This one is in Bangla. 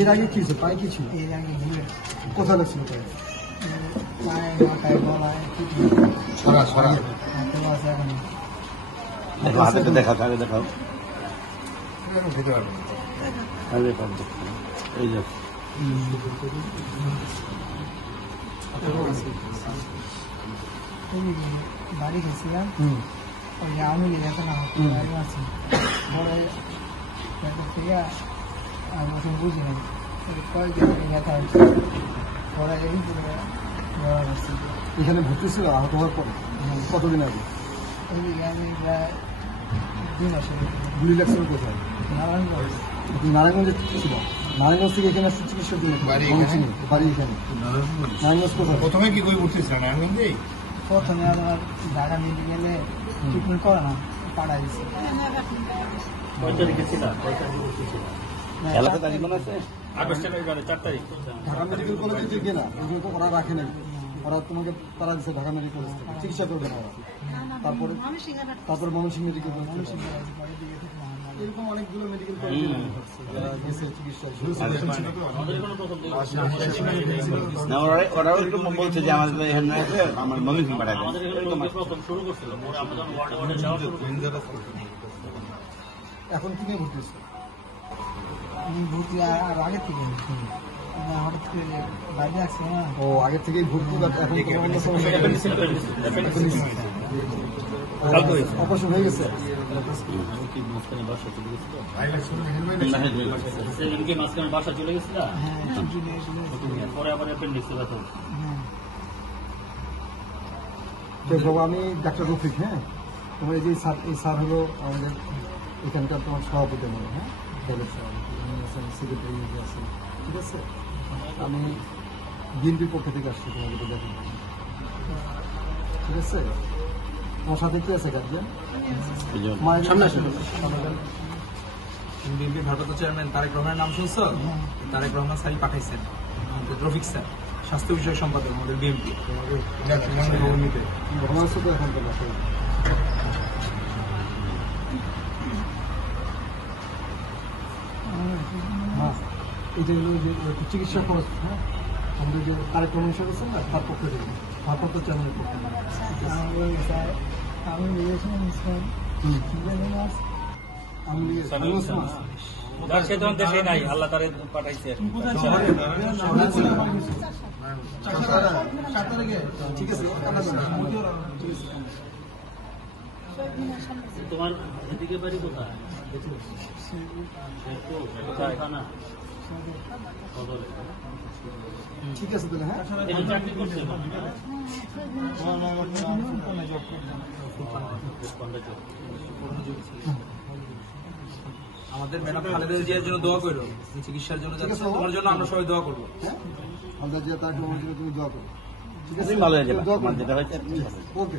এর আগে কি ছিল? পায়ে কি ছিল? এর আগে ঘুরে কোথায় লাগছিল পায়ে? পায়ে মাথায় গলায় ছড়া ছড়া হাতে আছে এখন দেখো হাতে দেখাও, আগে দেখাও। খেতে পারবে আগে এই যে বাড়ি গেছিলাম ওই যে আমি লেগে না বাড়ি আছে পরে থেকে আমি ওখানে বুঝি নাই কয়েকদিন ব্যথা হচ্ছে পরে এই ধরা হচ্ছে এখানে ভর্তি ছিল আহত হওয়ার পরে? কতদিন আগে? ওইদিকে আমি প্রায় 2 মাস গুলি লাগছিল কোথায়? নারায়ণগঞ্জ আপনি নারায়ণগঞ্জে ছিল? নারায়ণগঞ্জ থেকে এখানে আসছে চিকিৎসার জন্য? বাড়ি এখানে। নারায়ণগঞ্জ কোথায়? প্রথমে কি করে উঠতেছিল নারায়ণগঞ্জেই? প্রথমে আমার ঢাকা মেডিকেলে ট্রিটমেন্ট করে না পাড়ায় দিচ্ছে এলাকা তারিখ মনে আছে? আগস্টের 4 তারিখ। ঢাকা মেডিকেল কলেজে যে গেলা ওগুলো তো ওরা রাখে নাই, ওরা তোমাকে তারা দিচ্ছে ঢাকা মেডিকেল কলেজ থেকে চিকিৎসা করবে না ওরা। তারপরে ময়মনসিংহ মেডিকেল কলেজ, এরকম অনেকগুলো মেডিকেল কলেজ গেছে চিকিৎসা। না, ওরাও একটু বলছে যে আমাদের এখানে আছে, আমার ময়মনসিংহ পাঠাবে। এখন কি নিয়ে ভর্তি হচ্ছে? আমি ভর্তি আর আগের থেকে হঠাৎ করে বাইরে আসছে না ও আগে থেকেই ভর্তি, বাট এখন কোনো অন্য সমস্যা অপারেশন হয়ে গেছে? বাসা চলে গেছিল, হ্যাঁ পরে আবার অ্যাপেন্ডিক্সে ব্যথা। তো বাবা, আমি ডাক্তার রফিক। হ্যাঁ, তোমার এই যে এই স্যার হলো আমাদের এখানকার তোমার সভাপতি মনে, হ্যাঁ সেক্রেটারি আছে, ঠিক আছে? আমি বিএনপির পক্ষ থেকে আসছি তোমাদেরকে দেখেন, ঠিক আছে? তোমার সাথে কি আছে গার্জিয়ান? বিএনপি ভারপ্রাপ্ত চেয়ারম্যান তারেক রহমানের নাম শুনছো? তারেক রহমান স্যারই পাঠাইছেন রফিক স্যার, স্বাস্থ্য বিষয়ক সম্পাদক আমাদের বিএনপি। ঘটনা হচ্ছে তো এখন তো বাসায়। হ্যাঁ, এটা হলো যে চিকিৎসা খরচ। হ্যাঁ, আমাদের যে তারেক রহমান সাহেব আছেন না, তার পক্ষ থেকে ভারপ্রাপ্ত চেয়ারম্যানের পক্ষ থেকে। আমি নিয়েছিলাম সে তখন দেশে নাই, আল্লাহ তারে পাঠাইছে। ঠিক আছে, তোমার এদিকে বাড়ি কোথায়? থানা ঠিক আছে তাহলে। হ্যাঁ, চাকরি করছে আমাদের ম্যাডাম খালেদা জিয়ার জন্য দোয়া করো, চিকিৎসার জন্য যাচ্ছে, তোমার জন্য আমরা সবাই দোয়া করবো। হ্যাঁ, আমরা যে তারেক রহমানের জন্য তুমি দোয়া করো, ঠিক আছে? ভালো হয়ে গেল, আমার যেটা হয়েছে। ওকে।